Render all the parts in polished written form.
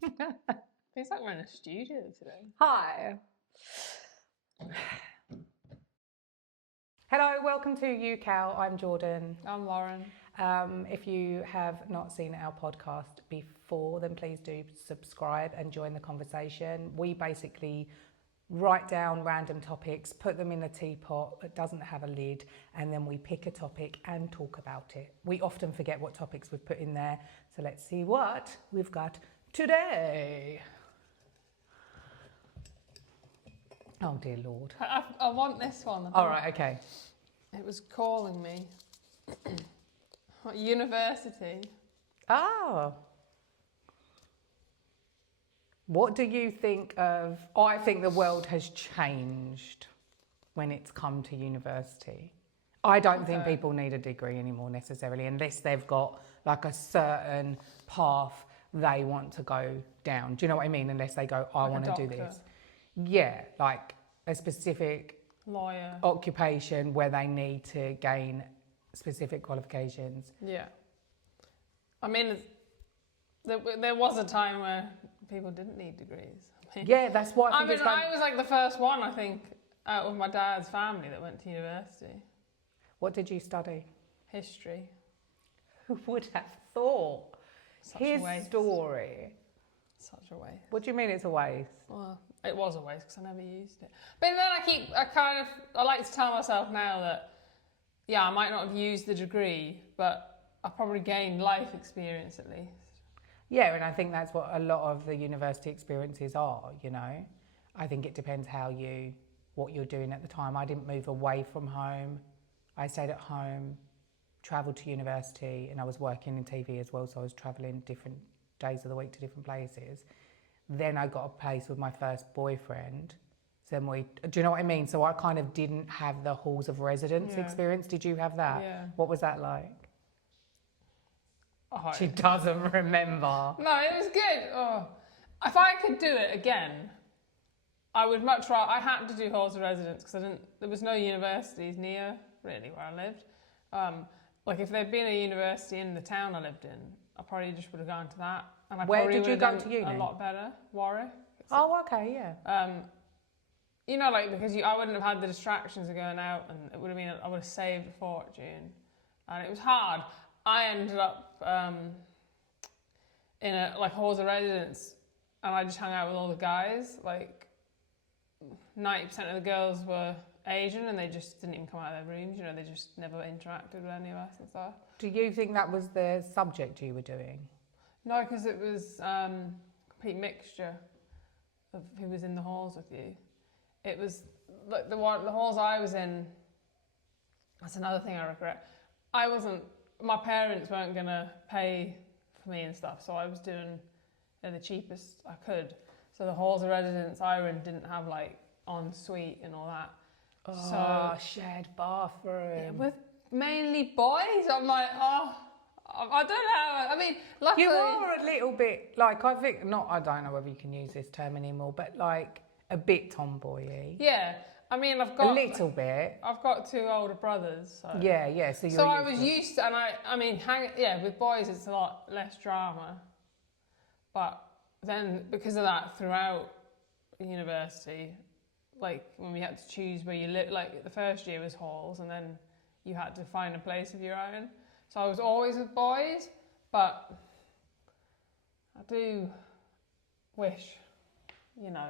Feels like we're in a studio today. Hi. Hello, welcome to UCal. I'm Jordan. I'm Lauren. If you have not seen our podcast before, then please do subscribe and join the conversation. We basically write down random topics, put them in a teapot that doesn't have a lid, and then we pick a topic and talk about it. We often forget what topics we've put in there, so let's see what we've got today. Oh dear Lord. I want this one. All right, okay. It was calling me. University. Oh. What do you think of... I think the world has changed when it's come to university. I don't think people need a degree anymore necessarily, unless they've got like a certain path they want to go down. Do you know what I mean? Unless they go, I want to do this. Yeah, like a specific lawyer occupation where they need to gain specific qualifications. Yeah. I mean, there was a time where people didn't need degrees. Yeah, that's what I think. I was like the first one, I think, out of my dad's family that went to university. What did you study? History. Who would have thought? Such His a waste. story. Such a waste. What do you mean it's a waste? Well, it was a waste because I never used it. But then I like to tell myself now that, yeah, I might not have used the degree, but I probably gained life experience at least. Yeah, and I think that's what a lot of the university experiences are, you know. I think it depends what you're doing at the time. I didn't move away from home. I stayed at home, travelled to university, and I was working in TV as well, so I was travelling different days of the week to different places. Then I got a place with my first boyfriend. So then do you know what I mean? So I kind of didn't have the halls of residence experience. Did you have that? Yeah. What was that like? Oh, She doesn't remember. No, it was good. Oh. If I could do it again, I would much rather. I had to do halls of residence because there was no universities near really where I lived. Like if there'd been a university in the town I lived in, I probably just would have gone to that. And Where did you go to uni? A lot better. Warwick. Oh, okay, yeah. You know, like because I wouldn't have had the distractions of going out, and it would have been I would have saved a fortune, and it was hard. I ended up in a like halls of residence, and I just hung out with all the guys. Like 90% of the girls were Asian, and they just didn't even come out of their rooms. You know, they just never interacted with any of us and stuff. Do you think that was the subject you were doing? No, because it was complete mixture of who was in the halls with you. It was like the halls I was in. That's another thing I regret. My parents weren't gonna pay for me and stuff, so I was doing the cheapest I could. So the halls of residence I were in didn't have like en suite and all that. Oh, shared bathroom. With mainly boys, I'm like, oh, I don't know. I mean, luckily You are a little bit like I don't know whether you can use this term anymore, but like a bit tomboy-y. Yeah, I mean, I've got a little bit. I've got two older brothers. So. Yeah. So you're. So I was used to, and I mean, with boys it's a lot less drama. But then because of that, throughout university, like when we had to choose where you live, like the first year was halls, and then you had to find a place of your own. So I was always with boys, but I do wish, you know,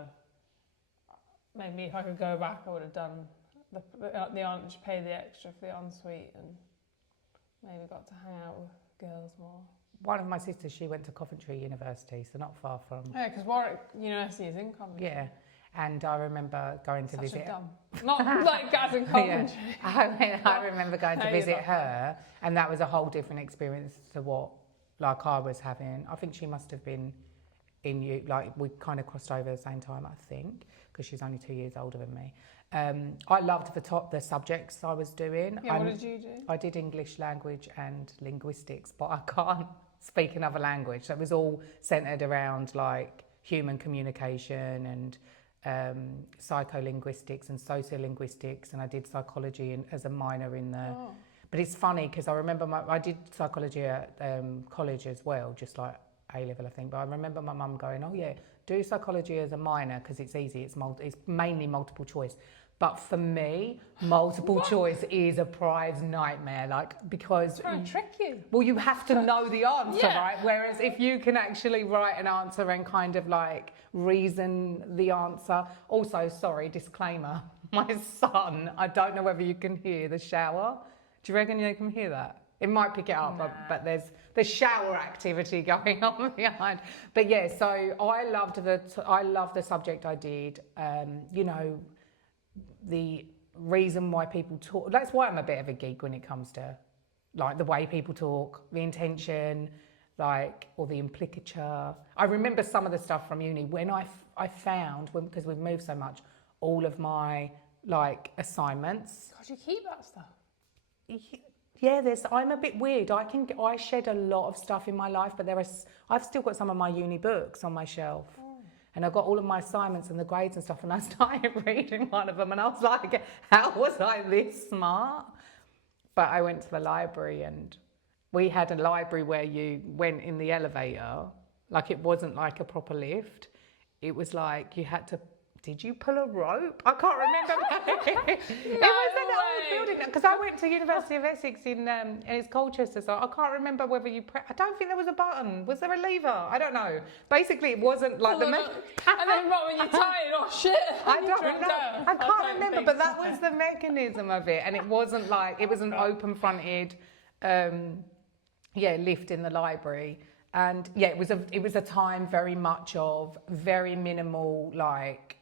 maybe if I could go back, I would have done just pay the extra for the ensuite and maybe got to hang out with girls more. One of my sisters, she went to Coventry University, so not far from. Yeah, because Warwick University is in Coventry. Yeah, and I remember going to visit. Not like as in Coventry. Yeah. I remember going to visit her, and that was a whole different experience to what like I was having. I think she must have been in you, like we kind of crossed over at the same time, I think, because she's only 2 years older than me. I loved the subjects I was doing. Yeah, what did you do? I did English language and linguistics, but I can't speak another language. So it was all centred around like human communication and psycholinguistics and sociolinguistics, and I did psychology as a minor in the. Oh. But it's funny because I remember I did psychology at college as well, just like A-level, I think. But I remember my mum going, oh yeah, do psychology as a minor because it's easy. It's mainly multiple choice. But for me, multiple choice is a prize nightmare, like, because... Trying to trick you. Well, you have to know the answer, Yeah. right? Whereas if you can actually write an answer and kind of like reason the answer. Also, sorry, disclaimer, my son, I don't know whether you can hear the shower. Do you reckon you can hear that? It might pick it up, but there's shower activity going on behind. But yeah, so I loved the subject I did. You know, the reason why people talk. That's why I'm a bit of a geek when it comes to like the way people talk, the intention, like, or the implicature. I remember some of the stuff from uni when I found, because we've moved so much, all of my like assignments. God, you keep that stuff. Yeah, I'm a bit weird. I shed a lot of stuff in my life, but I've still got some of my uni books on my shelf. And I got all of my assignments and the grades and stuff, and I started reading one of them, and I was like, how was I this smart? But I went to the library, and we had a library where you went in the elevator, like it wasn't like a proper lift. It was like you had to... Did you pull a rope? I can't remember. It was an old building, because I went to University of Essex and it's Colchester, so I can't remember whether you... I don't think there was a button. Was there a lever? I don't know. Basically, it wasn't like And then what, when you're tired, oh shit, I don't dropped know. down. I can't don't remember, think but that so. was the mechanism of it, and it wasn't like it was an open-fronted, lift in the library, and yeah, it was a time very much of very minimal like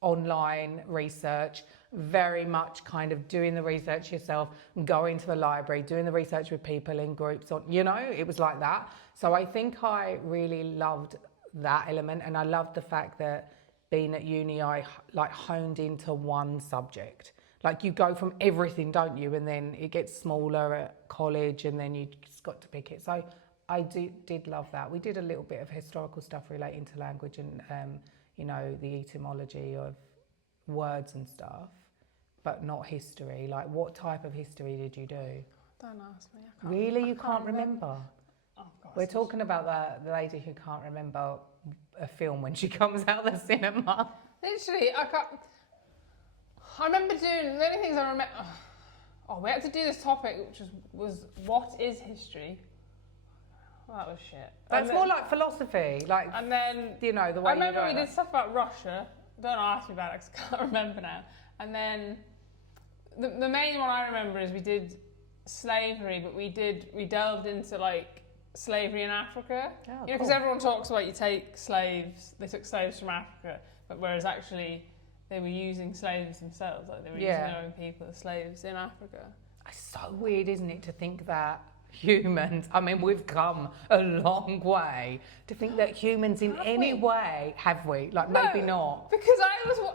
online research, very much kind of doing the research yourself, going to the library, doing the research with people in groups, on, you know, it was like that. So I think I really loved that element, and I loved the fact that being at uni, I like honed into one subject. Like you go from everything, don't you? And then it gets smaller at college, and then you just got to pick it. So I did love that. We did a little bit of historical stuff relating to language and, you know, the etymology of words and stuff, but not history. Like, what type of history did you do? Don't ask me. Really? You can't remember? Oh, God. We're talking about the lady who can't remember a film when she comes out of the cinema. Literally, I remember doing, the only things I remember... Oh, we had to do this topic, which was what is history? Oh, that was shit. That's more like philosophy, like, and then, you know, the way I remember you we do did stuff about Russia. Don't ask me about it because I can't remember now. And then the main one I remember is we did slavery, but we delved into like slavery in Africa. Oh, you know, because cool. everyone talks about they took slaves from Africa, but whereas actually they were using slaves themselves, like they were using their own people as slaves in Africa. It's so weird, isn't it, to think that humans, I mean, we've come a long way, to think that humans in any way, have we? Like, maybe not. Because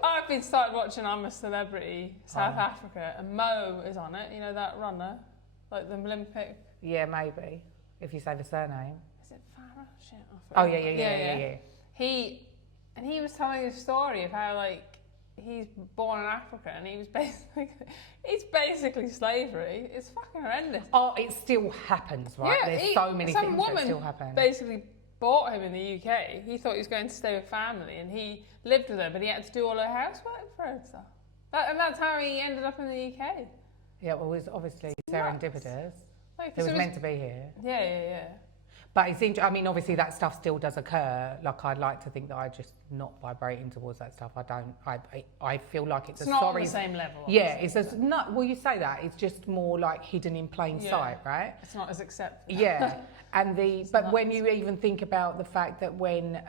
I've been started watching I'm a Celebrity, South Africa, and Mo is on it, you know, that runner, like the Olympic. Yeah, maybe, if you say the surname. Is it Farah? Shit, Oh, yeah. He was telling a story of how, like, he's born in Africa and it's basically slavery. It's fucking horrendous. Oh, it still happens, right? Yeah, There's so many things that still happen. Some woman basically bought him in the UK. He thought he was going to stay with family and he lived with her, but he had to do all her housework for her and stuff. And that's how he ended up in the UK. Yeah, well, it was obviously serendipitous. Like, It was meant to be here. Yeah. But I mean, obviously that stuff still does occur. Like, I'd like to think that I just not vibrating towards that stuff. I feel like it's not on the same level. Yeah, it's just not. Well, you say that it's just more like hidden in plain sight, right? It's not as accepted. Yeah, but when you even think about the fact that when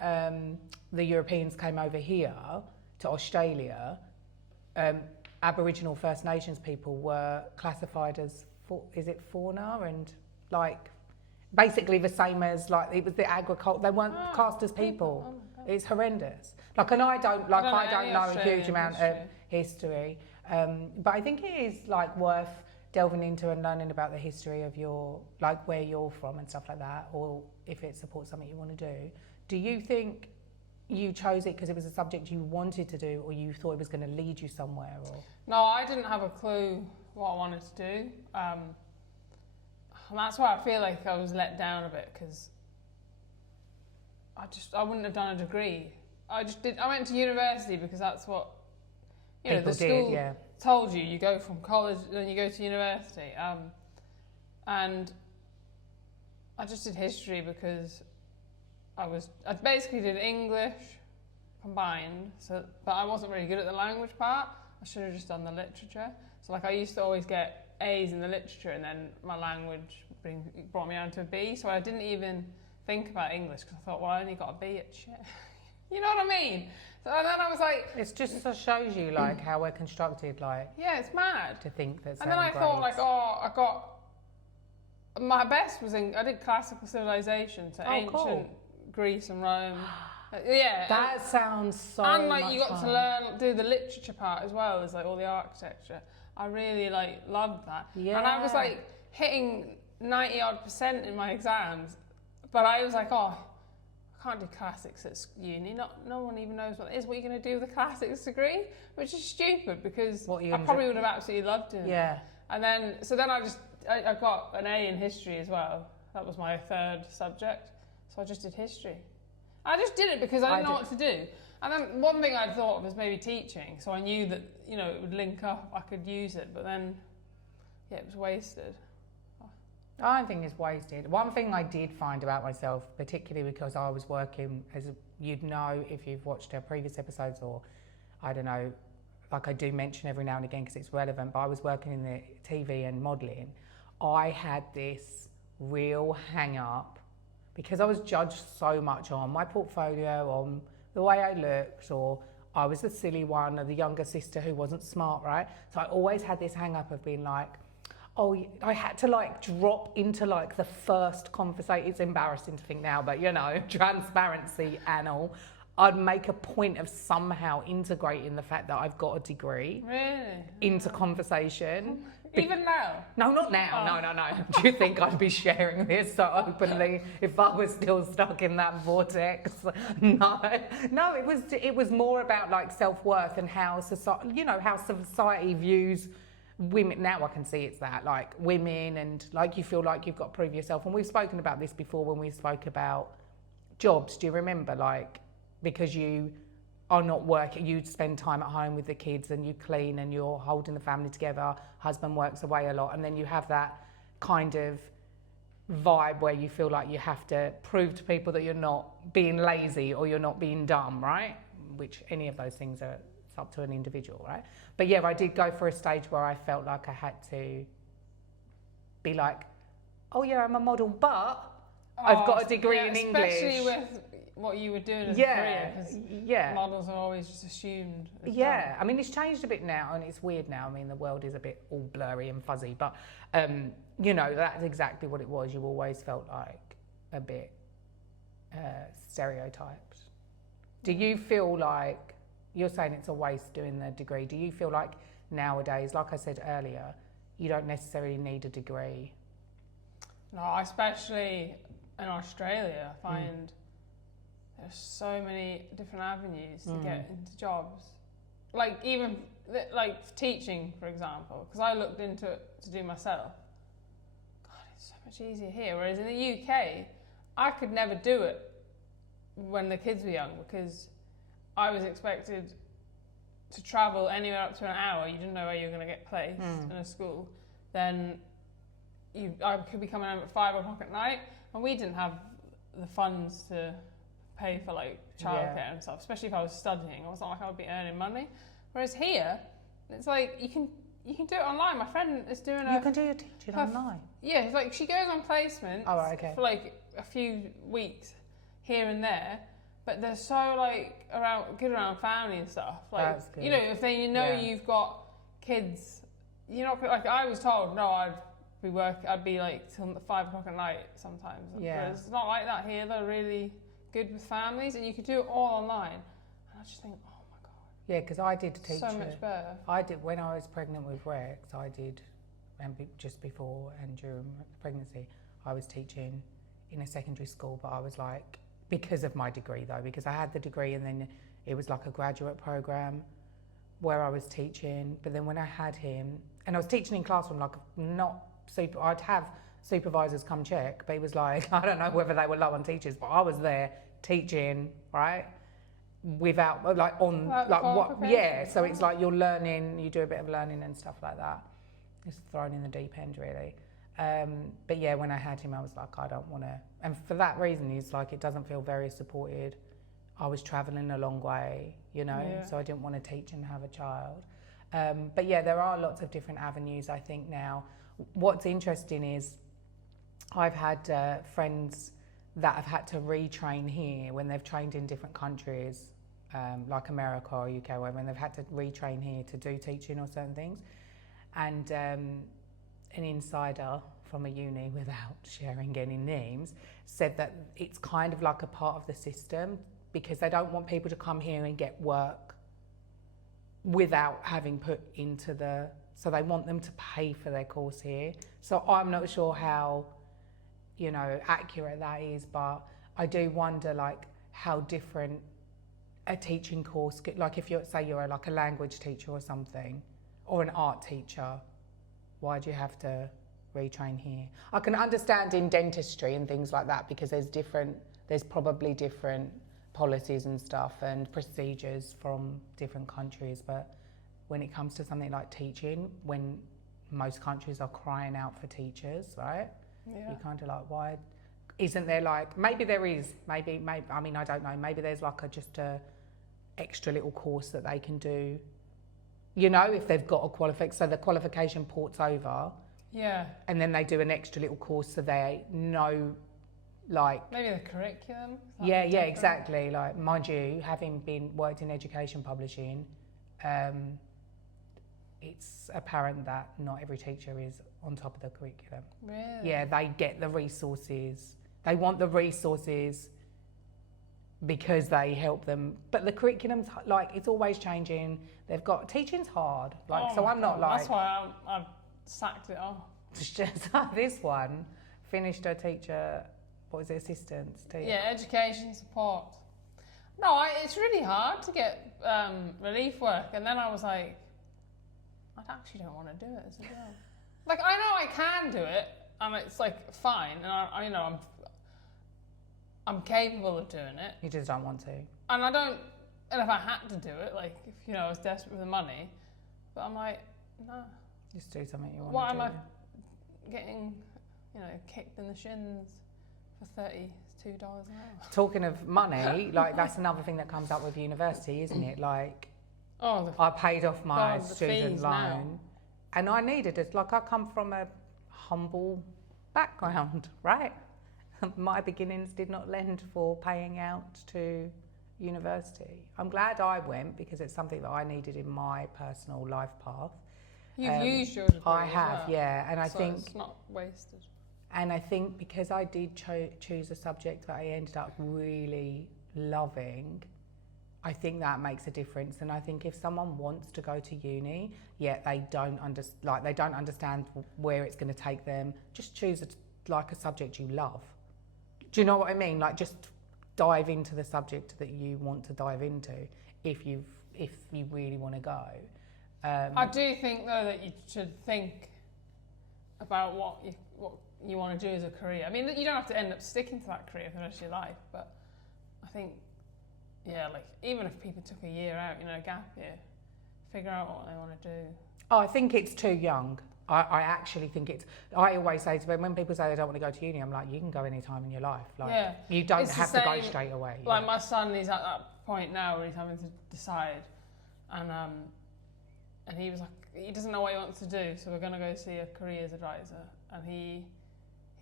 the Europeans came over here to Australia, Aboriginal First Nations people were classified as fauna and like. Basically the same as like it was the agriculture. They weren't cast as people. It's horrendous. Like, and I don't know a huge amount of history, but I think it is like worth delving into and learning about the history of your like where you're from and stuff like that, or if it supports something you want to do. Do you think you chose it because it was a subject you wanted to do, or you thought it was going to lead you somewhere? Or no, I didn't have a clue what I wanted to do. And that's why I feel like I was let down a bit because I wouldn't have done a degree. I went to university because that's what, you know, People the school did, yeah. told you. You go from college, then you go to university. And I just did history because I basically did English combined, but I wasn't really good at the language part. I should have just done the literature. So like I used to always get A's in the literature, and then my language brought me down to a B. So I didn't even think about English because I thought, well, I only got a B at shit. You know what I mean? So then I was like, It's just shows you like how we're constructed, like yeah, it's mad. to think that. And then I thought like, oh, I got my best was I did classical civilization, so ancient cool. Greece and Rome. Yeah, that sounds so. and like much you got fun. to learn do the literature part as well as like all the architecture. I really like loved that. Yeah. And I was like hitting 90% in my exams, but I was like, oh, I can't do classics at uni. No one even knows what it is. What are you going to do with a classics degree? Which is stupid because I probably would have absolutely loved it. Yeah. And then I got an A in history as well. That was my third subject. So I just did history. I just did it because I didn't know what to do. And then one thing I thought of was maybe teaching. So I knew that, you know, it would link up, I could use it. But then, yeah, it was wasted. I don't think it's wasted. One thing I did find about myself, particularly because I was working you'd know if you've watched our previous episodes, or I don't know, like I do mention every now and again because it's relevant, but I was working in the TV and modelling. I had this real hang up because I was judged so much on my portfolio, on the way I looked, or I was the silly one or the younger sister who wasn't smart, right? So I always had this hang up of being like, oh, I had to like drop into like the first conversation. It's embarrassing to think now, but you know, transparency, Annal. I'd make a point of somehow integrating the fact that I've got a degree into conversation. Even now? No, not now. Oh. No. Do you think I'd be sharing this so openly if I was still stuck in that vortex? No. It was more about like self-worth and how society views women. Now I can see it's that, like women, and like you feel like you've got to prove yourself. And we've spoken about this before when we spoke about jobs. Do you remember? Like, because you are not working, you spend time at home with the kids and you clean and you're holding the family together, husband works away a lot, and then you have that kind of vibe where you feel like you have to prove to people that you're not being lazy or you're not being dumb, right? Which any of those things are, it's up to an individual, right? But yeah, I did go for a stage where I felt like I had to be like, oh yeah, I'm a model, but I've got a degree in English. Especially with what you were doing as a career, because models are always just assumed. Yeah, I mean, it's changed a bit now, and it's weird now. I mean, the world is a bit all blurry and fuzzy, but you know, that's exactly what it was. You always felt like a bit stereotyped. Do you feel like, you're saying it's a waste doing the degree, do you feel like nowadays, like I said earlier, you don't necessarily need a degree? No, especially in Australia, I find there's so many different avenues to get into jobs. Like even like teaching, for example, because I looked into it to do myself. God, it's so much easier here. Whereas in the UK, I could never do it when the kids were young because I was expected to travel anywhere up to an hour. You didn't know where you were going to get placed in a school. Then I could be coming home at 5 o'clock at night, and we didn't have the funds to pay for like childcare and stuff, especially if I was studying. It wasn't like I would be earning money. Whereas here, it's like you can do it online. My friend is doing You can do your teaching online? Yeah, it's like she goes on placements for like a few weeks here and there, but they're so like good around family and stuff. Like, that's good. You know, if they you've got kids, you're not like I was told. No, I'd be like till 5 o'clock at night sometimes. Yeah. Whereas it's not like that here. They're really good with families, and you can do it all online. And I just think, oh my god. Yeah, because I did teach. So much better. I did when I was pregnant with Rex. I did, and just before and during pregnancy, I was teaching in a secondary school. But I was like, because of my degree though, because I had the degree, and then it was like a graduate program where I was teaching. But then when I had him, and I was teaching in classroom, like not super. I'd have supervisors come check, but he was like, I don't know whether they were low on teachers, but I was there teaching, right? Without so it's like you're learning, you do a bit of learning and stuff like that. It's thrown in the deep end, really. But yeah, when I had him, I was like, I don't want to. And for that reason, he's like, it doesn't feel very supported. I was travelling a long way, you know, so I didn't want to teach and have a child. But yeah, there are lots of different avenues, I think, now. What's interesting is I've had friends that have had to retrain here when they've trained in different countries, like America or UK, or when they've had to retrain here to do teaching or certain things. And an insider from a uni, without sharing any names, said that it's kind of like a part of the system because they don't want people to come here and get work without having put into the... So they want them to pay for their course here. So I'm not sure how, you know, accurate that is, but I do wonder, like, how different a teaching course could... Like, if you're, say you're like a language teacher or something, or an art teacher, why do you have to retrain here? I can understand in dentistry and things like that because there's probably different policies and stuff and procedures from different countries, but when it comes to something like teaching, when most countries are crying out for teachers, right? Yeah. You're kind of like, why isn't there, like, maybe there is, maybe I mean, I don't know, maybe there's like just a extra little course that they can do, you know, if they've got a qualification, so the qualification ports over. Yeah. And then they do an extra little course so they know, like... Maybe the curriculum. Yeah, exactly. Like, mind you, having worked in education publishing, it's apparent that not every teacher is on top of the curriculum. Really? Yeah, they get the resources. They want the resources because they help them. But the curriculum's, like, it's always changing. They've got... Teaching's hard. Like, so I'm not like... That's why I've sacked it off. This one finished a teacher... What was it, assistance? Yeah, education support. No, it's really hard to get relief work. And then I was like, I actually don't want to do it as well. Like, I know I can do it, and it's like fine, and I you know, I'm capable of doing it. You just don't want to. And I don't. And if I had to do it, like, if, you know, I was desperate for the money, but I'm like, no. Just do something you want to do. Why am I getting, you know, kicked in the shins for $32 an hour? Talking of money, like, that's another thing that comes up with university, isn't it? Like, I paid off my student loan, and I needed it. Like, I come from a humble background, right? My beginnings did not lend for paying out to university. I'm glad I went because it's something that I needed in my personal life path. You've used your degree. I have, well. Yeah, and I think it's not wasted. And I think because I did choose a subject that I ended up really loving, I think that makes a difference. And I think if someone wants to go to uni, yet they don't understand where it's going to take them, just choose a subject you love. Do you know what I mean? Like, just dive into the subject that you want to dive into if you really want to go. I do think, though, that you should think about what you want to do as a career. I mean, you don't have to end up sticking to that career for the rest of your life, but I think, yeah, like, even if people took a year out, you know, a gap year, figure out what they want to do. Oh, I think it's too young. I actually think it's... I always say to them, when people say they don't want to go to uni, I'm like, you can go any time in your life. Like, yeah. You don't have to go straight away. Like, my son, he's at that point now where he's having to decide, and he was like, he doesn't know what he wants to do, so we're going to go see a careers advisor. And he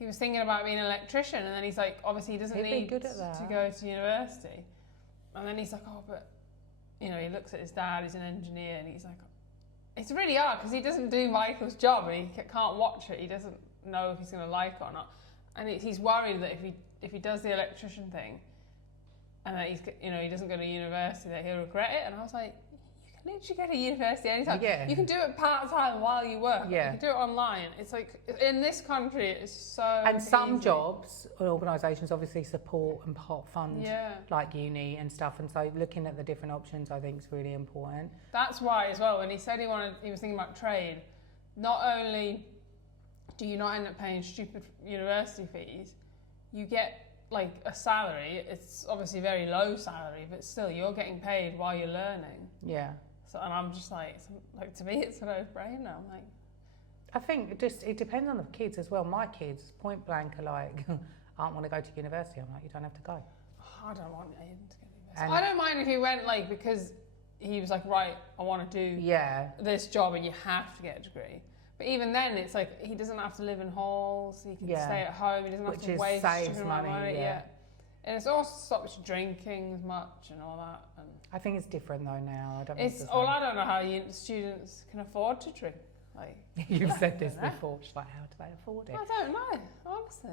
was thinking about being an electrician, and then he's like, obviously he doesn't need to go to university. And then he's like, oh, but, you know, he looks at his dad, he's an engineer, and he's like, it's really hard because he doesn't do Michael's job, and he can't watch it. He doesn't know if he's going to like it or not. And he's worried that if he does the electrician thing, and that he doesn't go to university, that he'll regret it. And I was like, literally go to university anytime. Yeah. You can do it part-time while you work. Yeah. You can do it online. It's like, in this country, it's so And some jobs or organisations obviously support and fund like uni and stuff. And so looking at the different options, I think, is really important. That's why, as well, when he said he was thinking about trade, not only do you not end up paying stupid university fees? You get like a salary. It's obviously very low salary, but still you're getting paid while you're learning. Yeah. So, and I'm just like to me, it's a no-brainer. I'm like, I think it depends on the kids as well. My kids, point blank, are like, I don't want to go to university. I'm like, you don't have to go. I don't want Aiden to go to university. And I don't mind if he went like because he was like, right, I want to do this job, and you have to get a degree. But even then, it's like he doesn't have to live in halls. He can stay at home. He doesn't have to waste saves money. Yeah. And it also stops drinking as much and all that. And I think it's different though now. I don't. Think it's I don't know how students can afford to drink. Like you've said this before. She's like, how do they afford it? I don't know, honestly.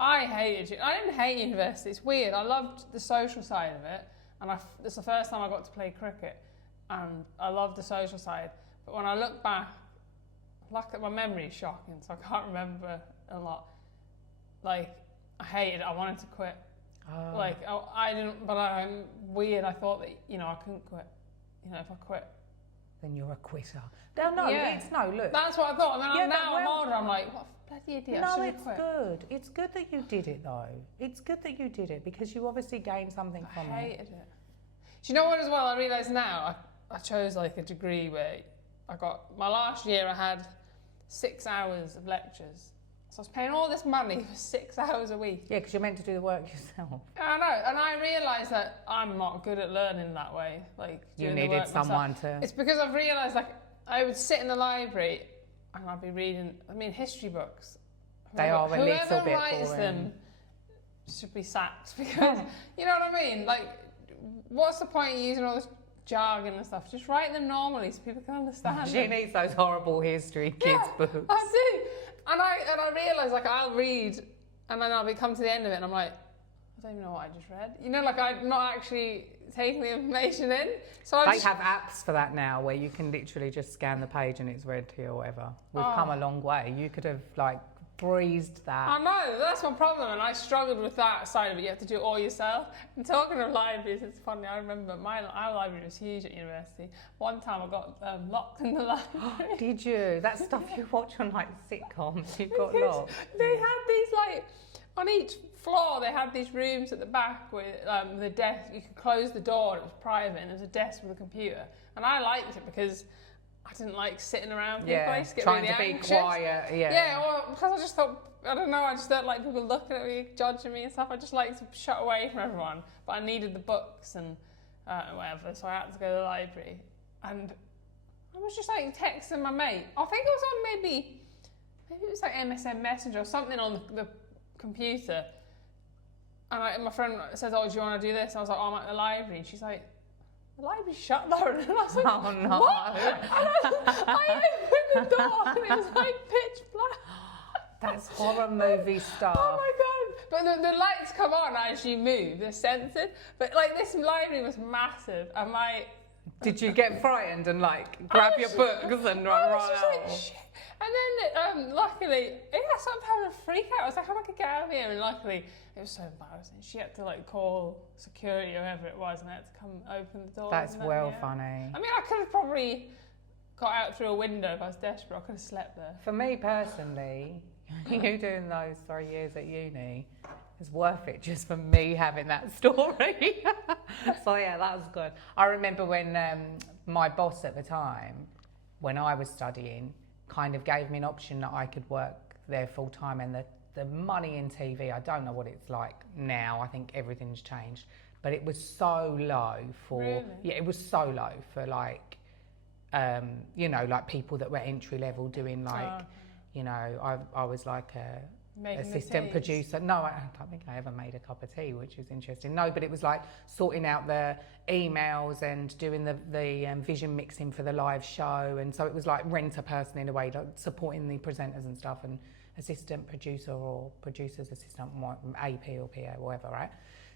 I hated it. I didn't hate university. It's weird. I loved the social side of it, and it's the first time I got to play cricket, and I loved the social side. But when I look back, my memory is shocking, so I can't remember a lot. Like, I hated it. I wanted to quit. Oh. Like, I didn't, but I'm weird. I thought that, I couldn't quit. If I quit. Then you're a quitter. Look. That's what I thought. I mean, I'm older, I'm like, what a bloody idiot. No, it's good. It's good that you did it, though. It's good that you did it, because you obviously gained something from it. I hated it. Do you know what as well? I realise now, I chose like a degree where my last year I had 6 hours of lectures. So I was paying all this money for 6 hours a week. Yeah, because you're meant to do the work yourself. I know, and I realised that I'm not good at learning that way. Like, you needed someone to... It's because I've realised, like, I would sit in the library and I'd be reading, history books. They are a little bit boring. Whoever writes them should be sacked, because, you know what I mean? Like, what's the point of using all this jargon and stuff? Just write them normally so people can understand. She needs those horrible history kids books. I do. And I realise, like, I'll read and then I'll come to the end of it and I'm like, I don't even know what I just read. Like, I'm not actually taking the information in. So they have apps for that now where you can literally just scan the page and it's read to you or whatever. We've come a long way. You could have, like, breezed that. I know, that's my problem, and I struggled with that side of it. You have to do it all yourself. And talking of libraries, it's funny, I remember our library was huge at university. One time I got locked in the library. Did you? That stuff you watch on like sitcoms, you got locked. They had these, like, on each floor they had these rooms at the back with the desk. You could close the door, it was private, and there was a desk with a computer. And I liked it because I didn't like sitting around people. I used to get trying really to be anxious. quiet. Yeah, or because I just thought, I don't know, I just don't like people looking at me, judging me and stuff. I just like to shut away from everyone. But I needed the books and whatever, so I had to go to the library. And I was just like texting my mate. I think it was on maybe it was like MSN Messenger or something on the computer. And my friend says, "Oh, do you want to do this?" I was like, "Oh, I'm at the library." And she's like, "The library's shut though." And I was like, "Oh no!" What? And I opened the door and it was like pitch black. That's horror movie stuff. Oh my god! But the lights come on as you move; they're censored. But like, this library was massive, and Did you get frightened and like grab your books and run out? Like, shit. And then luckily, I started having a freak out. I was like, "How am I gonna get out of here?" And luckily, it was so embarrassing. She had to like call security or whoever it was, and I had to come open the door. That's funny. I mean, I could have probably got out through a window if I was desperate. I could have slept there. For me personally, you doing those 3 years at uni is worth it just for me having that story. So yeah, that was good. I remember when my boss at the time, when I was studying, kind of gave me an option that I could work there full time, and the money in TV, I don't know what it's like now. I think everything's changed, but it was so low for it was so low for like like people that were entry level doing like I was like a assistant producer. No, I don't think I ever made a cup of tea, which is interesting. No, but it was like sorting out the emails and doing the vision mixing for the live show, and so it was like rent a person in a way, like supporting the presenters and stuff, and assistant producer or producer's assistant, AP or PA or whatever, right?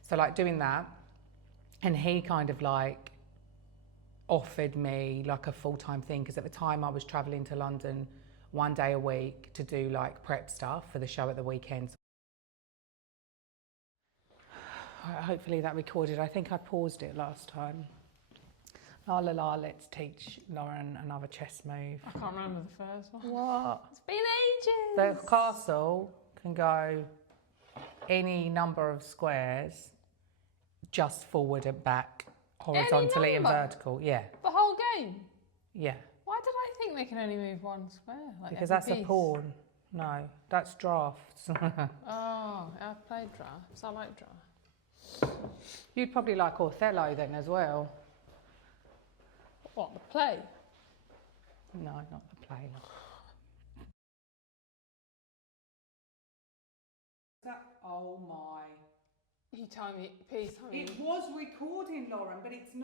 So like doing that, and he kind of like offered me like a full-time thing, because at the time I was travelling to London 1 day a week to do like prep stuff for the show at the weekends. Hopefully that recorded. I think I paused it last time. La la la, let's teach Lauren another chess move. I can't remember the first one. What? It's been ages. The castle can go any number of squares, just forward and back, horizontally and number? vertical. Yeah, The whole game. yeah. Why did I think they can only move one square? Like Because every that's a piece? pawn. No, that's drafts. Oh, I've played drafts. I like drafts. You'd probably like Othello then as well. What, the play? No, not the play. Oh my. You tell me, please tell me. It was recording, Lauren, but it's not.